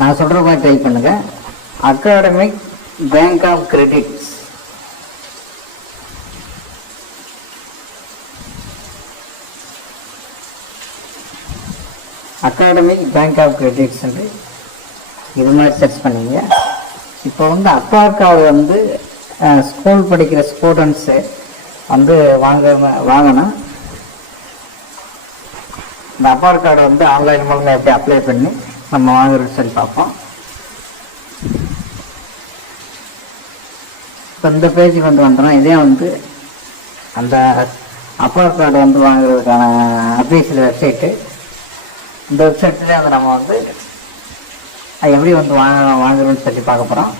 நான் சொல்கிற மாதிரி ட்ரை பண்ணுங்கள். Academic bank of credits. Academic bank of credits இது மாதிரி சர்ச் பண்ணிங்க. இப்போ வந்து அப்பார் கார்டு வந்து ஸ்கூல் படிக்கிற ஸ்டூடெண்ட்ஸு வந்து வாங்கினா இந்த அப்பார் கார்டு வந்து ஆன்லைன் மூலமாக எப்படி அப்ளை பண்ணி நம்ம வாங்குறோன்னு சொல்லி பார்ப்போம். இப்போ இந்த பேஜுக்கு வந்து வந்தோம்னா இதே வந்து அந்த அப்பார் கார்டு வந்து வாங்குறதுக்கான அப்ளிகேஷன் வெப்சைட்டு. இந்த வெப்சைட்லேயே வந்து நம்ம வந்து எப்படி வந்து வாங்குறோன்னு சொல்லி பார்க்க போகிறோம்.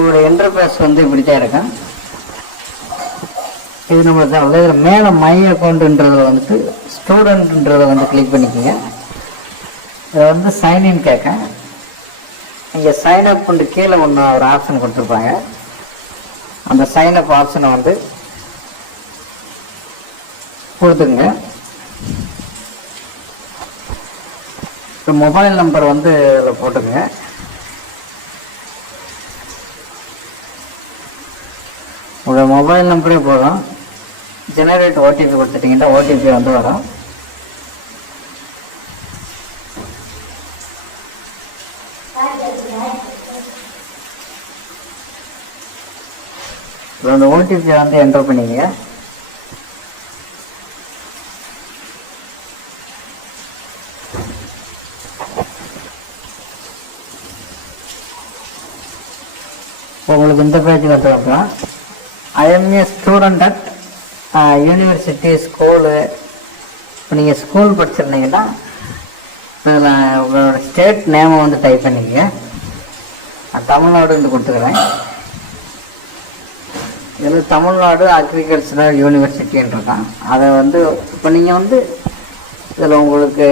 ஒரு இன்டர்ஃபேஸ் வந்து இப்படி தான் இருக்கும். இது நம்ம இதில் மேலே மை அக்கௌண்ட்டுன்றதை வந்துட்டு ஸ்டூடெண்ட்ன்றதை வந்து கிளிக் பண்ணிக்கோங்க. இதை வந்து சைன்இன் கேட்க இங்கே சைன்அப் பண்ணி கீழே ஒன்று ஒரு ஆப்ஷன் கொடுத்துருப்பாங்க. அந்த சைன்அப் ஆப்ஷனை வந்து கொடுத்துங்க. இப்போ மொபைல் நம்பர் வந்து இதில் போட்டுங்க. உங்கள் மொபைல் நம்பரே போதும். ஜெனரேட் ஓடிபி கொடுத்துட்டிங்கன்னா ஓடிபி வந்து வரும். அந்த ஓடிபி வந்து என்டர் பண்ணிங்க. உங்களுக்கு இந்த பேஜ் வந்து அப்புறம் I M A student at university school. இப்போ நீங்கள் ஸ்கூல் படிச்சிருந்தீங்கன்னா இதில் உங்களோட ஸ்டேட் நேமை வந்து டைப் பண்ணிக்கங்க. தமிழ்நாடுன்னு கொடுத்துக்கிறேன். இதில் தமிழ்நாடு அக்ரிகல்ச்சரல் யூனிவர்சிட்டின்றான். அதை வந்து இப்போ நீங்கள் வந்து இதில் உங்களுக்கு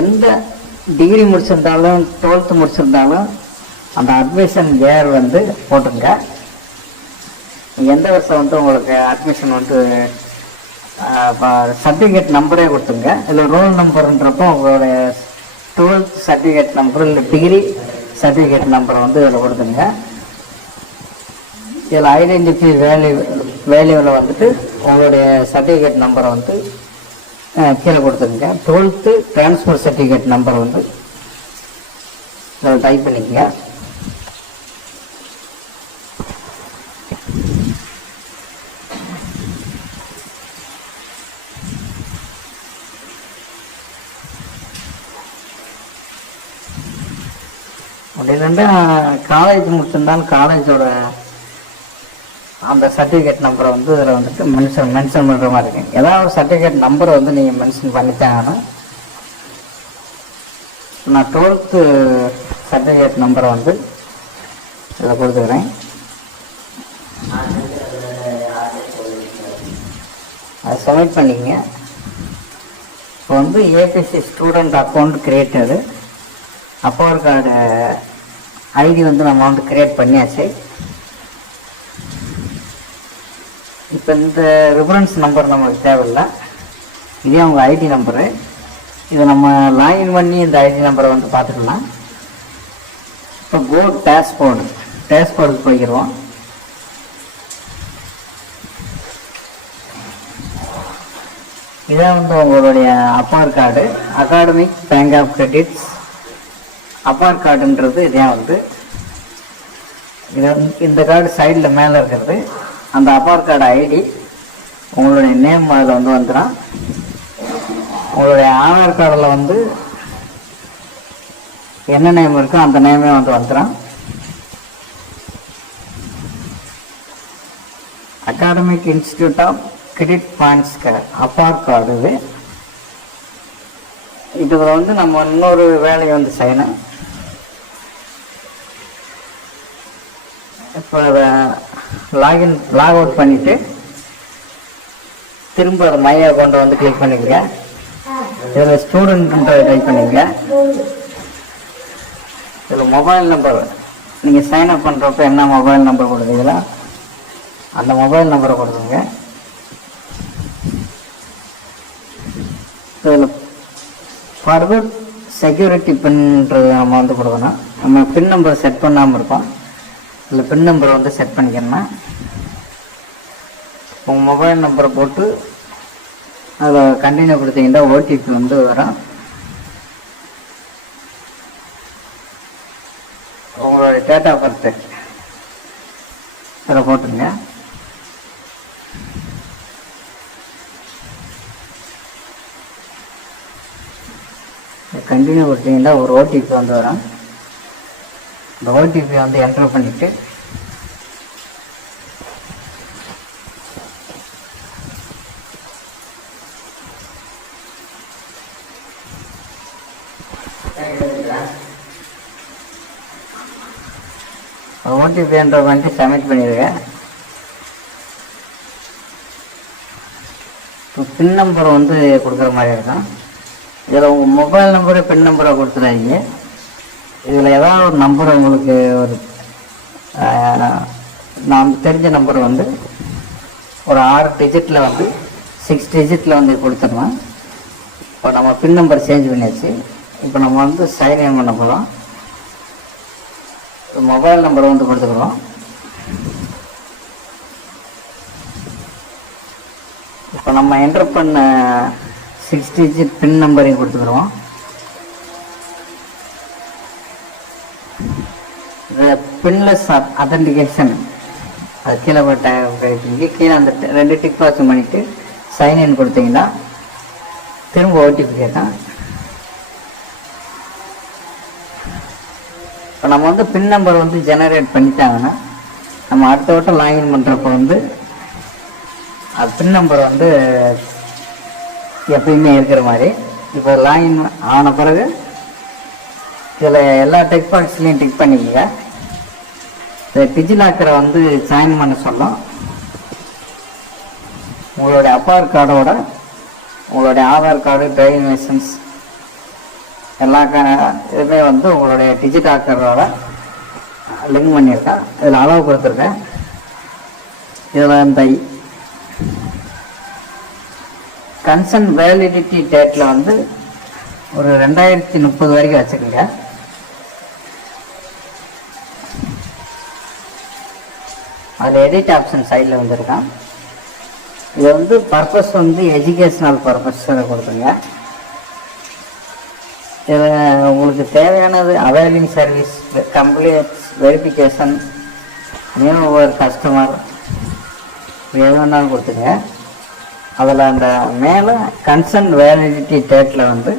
எந்த டிகிரி முடிச்சிருந்தாலும் 12th முடிச்சிருந்தாலும் அந்த அட்மிஷன் இயர் வந்து போட்டுங்க. எந்த வருஷம் வந்து உங்களுக்கு அட்மிஷன் வந்து சர்டிஃபிகேட் நம்பரே கொடுத்துங்க. இதில் ரோல் நம்பருன்றப்போ உங்களுடைய 12th சர்டிஃபிகேட் நம்பர் இல்லை டிகிரி சர்டிஃபிகேட் நம்பரை வந்து இதில் கொடுத்துங்க. இதில் ஐடென்டிட்டி வேல்யூவில் வந்துட்டு உங்களுடைய சர்டிஃபிகேட் நம்பரை வந்து கீழே கொடுத்துருங்க. 12th ட்ரான்ஸ்ஃபர் சர்டிஃபிகேட் நம்பர் வந்து இதில் டைப் பண்ணிக்கங்க. அப்படி இல்லைன்னா காலேஜ் முடிச்சிருந்தாலும் காலேஜோட அந்த சர்டிஃபிகேட் நம்பரை வந்து இதில் வந்துட்டு மென்ஷன் பண்ணுற மாதிரி இருக்குங்க. ஏதாவது ஒரு சர்டிஃபிகேட் நம்பரை வந்து நீங்கள் மென்ஷன் பண்ணித்தாங்கன்னா நான் 12th சர்டிஃபிகேட் நம்பரை வந்து இதில் கொடுத்துக்கிறேன். அதை சப்மிட் பண்ணிக்கங்க. இப்போ வந்து ABC student account created APAAR card ID வந்து நம்ம வந்து கிரியேட் பண்ணியாச்சு. இப்போ இந்த ரெஃபரன்ஸ் நம்பர் நமக்கு தேவையில்லை. இதே அவங்க ஐடி நம்பரு. இதை நம்ம லாகின் பண்ணி இந்த ஐடி நம்பரை வந்து பார்த்துக்கலாம். இப்போ கோ டேஷ்போர்டுக்கு போய்க்கிறோம். இதான் வந்து உங்களுடைய APAAR card academic bank of credits APAAR கார்டுன்றது இதே வந்து இந்த கார்டு சைடில் மேலே இருக்கிறது அந்த அப்பார் கார்டு ஐடி. உங்களுடைய நேம் அதில் வந்து வந்துடும். உங்களுடைய ஆதார் கார்டில் வந்து என்ன நேம் இருக்கோ அந்த நேமே வந்து வந்துடும். Academic institute of credit points கடை அப்பார் கார்டு இது. இதில் வந்து நம்ம இன்னொரு வேலையை வந்து செய்யணும். இப்போ அதை லாக் அவுட் பண்ணிவிட்டு திரும்ப அதை மை அக்கௌண்ட்டை வந்து கிளிக் பண்ணிக்கங்க. இதில் ஸ்டூடெண்ட்ன்றதை டைப் பண்ணிக்கங்க. இதில் மொபைல் நம்பர் நீங்கள் சைன் அப் பண்ணுறப்ப என்ன மொபைல் நம்பர் கொடுத்தீங்களோ அந்த மொபைல் நம்பரை கொடுத்துங்க. இதில் ஃபர்தர் செக்யூரிட்டி பின்ன்றது நம்ம வந்து கொடுக்கணும். நம்ம பின் நம்பர் செட் பண்ணாமல் இருப்போம். இதில் பின் நம்பரை வந்து செட் பண்ணிக்கணும்னா உங்கள் மொபைல் நம்பரை போட்டு அதில் கண்டினியூ கொடுத்தீங்கன்னா ஓடிபி வந்து வரும். உங்களுடைய டேட் ஆஃப் பர்த்து அதில் போட்டுருங்க. கண்டினியூ கொடுத்தீங்கன்னா ஒரு ஓடிபி வந்து வரும். இந்த ஓடிபி வந்து என்டர் பண்ணிவிட்டு ஓடிபி என்ற வந்து சப்மிட் பண்ணிடுங்க. இப்போ பின் நம்பர் வந்து கொடுக்குற மாதிரி இருக்கும். இதில் உங்கள் மொபைல் நம்பரை பின் நம்பரை கொடுத்துடாதீங்க. இதில் ஏதாவது ஒரு நம்பர் உங்களுக்கு ஒரு நாம் தெரிஞ்ச நம்பர் வந்து ஒரு 6 டிஜிட்டில் வந்து 6 டிஜிட்டில் வந்து கொடுத்துடலாம். இப்போ நம்ம பின் நம்பர் சேஞ்ச் பண்ணியாச்சு. இப்போ நம்ம வந்து சைன் இன் பண்ண போகிறோம். மொபைல் நம்பரை வந்து கொடுத்துக்கிறோம். இப்போ நம்ம என்டர் பண்ண 6 டிஜிட் பின் நம்பரையும் கொடுத்துக்கிறோம். பின்லெஸ் அத்தன்டிகேஷன் அது கீழே கீழே அந்த 2 டிக் பாஸ் பண்ணிவிட்டு சைன் இன் கொடுத்தீங்கன்னா திரும்ப ஓடிபி கேட்கும். இப்போ நம்ம வந்து பின் நம்பர் வந்து ஜெனரேட் பண்ணிட்டாங்கன்னா நம்ம அடுத்த வட்டம் லாகின் பண்ணுறப்போ வந்து அது பின் நம்பர் வந்து எப்பயுமே இருக்கிற மாதிரி. இப்போ லாகின் ஆன பிறகு இதில் எல்லா டெக் பாக்ஸ்லையும் டிக் பண்ணிக்கங்க. இந்த டிஜிலாக்கரை வந்து ஜாயின் பண்ண சொல்லும். உங்களுடைய அப்பார் கார்டோட உங்களுடைய ஆதார் கார்டு, டிரைவிங் லைசன்ஸ் எல்லா இதுவுமே வந்து உங்களுடைய டிஜிலாக்கரோட லிங்க் பண்ணியிருக்கேன். இதில் அளவு கொடுத்துருக்கேன். இதில் இந்த கன்சர்ன் வேலிடிட்டி டேட்டில் வந்து ஒரு 2030 வரைக்கும் வச்சுக்கோங்க. அதில் எடிட் ஆப்ஷன் சைடில் வந்துருக்கான். இது வந்து பர்பஸ் வந்து எஜுகேஷ்னல் பர்பஸ் கொடுத்துருங்க. இதில் உங்களுக்கு தேவையானது availing service, complaints, verification, new over customer எது வேணாலும் கொடுத்துங்க. அதில் அந்த மேலே கன்சர்ன் வேலிடிட்டி டேட்டில் வந்து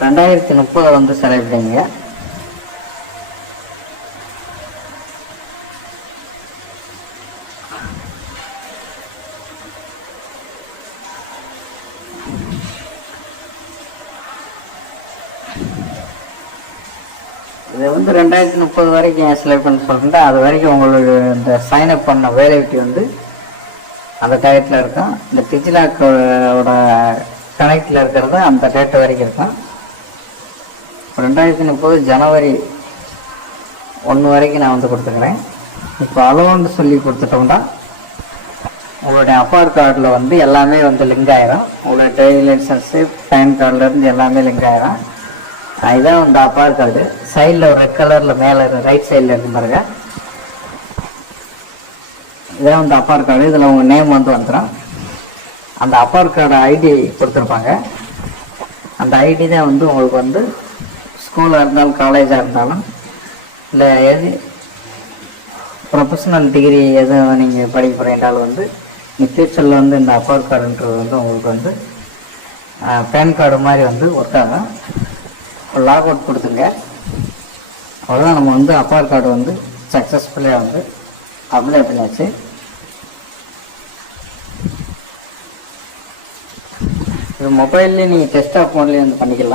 2030 வந்து செலக்ட் பண்ணிங்க. இது வந்து 2030 வரைக்கும் செலக்ட் பண்ண சொல்கிறேன். அது வரைக்கும் உங்களுக்கு இந்த சைன்அப் பண்ண வேலிடிட்டி வந்து அந்த டேட்டில் இருக்கும். இந்த டிஜிலாக்கோட கனெக்டில் இருக்கிறது அந்த டேட்டு வரைக்கும் இருக்கும். 2030 ஜனவரி 1 வரைக்கும் நான் வந்து கொடுத்துக்கிறேன். இப்போ அலோன்னு சொல்லி கொடுத்துட்டோம்னா உங்களுடைய அப்பார் கார்டில் வந்து எல்லாமே வந்து லிங்க் ஆகிரும். உங்களுடைய டிரைவிங் லைசன்ஸு, பேன் கார்டிலேருந்து எல்லாமே லிங்க் ஆகிரும். இதுதான் வந்து அப்பார் கார்டு. சைடில் ஒரு ரெட் கலரில் மேலே ரைட் சைடில் இருக்கும் பாருங்க. இதான் வந்து அப்பார் கார்டு. இதில் உங்கள் நேம் வந்து வந்துடும். அந்த அப்பார் கார்டு ஐடி கொடுத்துருப்பாங்க. அந்த ஐடி தான் வந்து உங்களுக்கு வந்து ஸ்கூலாக இருந்தாலும் காலேஜாக இருந்தாலும் இல்லை எது ப்ரொஃபஷ்னல் டிகிரி எதுவும் நீங்கள் படிக்க போகிறீங்கனாலும் வந்து ஃபியூச்சரில் வந்து இந்த அப்பார் கார்டுன்றது வந்து உங்களுக்கு வந்து பேன் கார்டு மாதிரி வந்து ஒர்க் ஆகும். லாக் அவுட் கொடுத்துங்க. அவ்வளோதான், நம்ம வந்து அப்பார் கார்டு வந்து சக்ஸஸ்ஃபுல்லாக வந்து அப்ளை பண்ணியாச்சு. இது மொபைல்லேயே நீங்கள் டெஸ்க்டாப் மோட்லேயே வந்து பண்ணிக்கலாம்.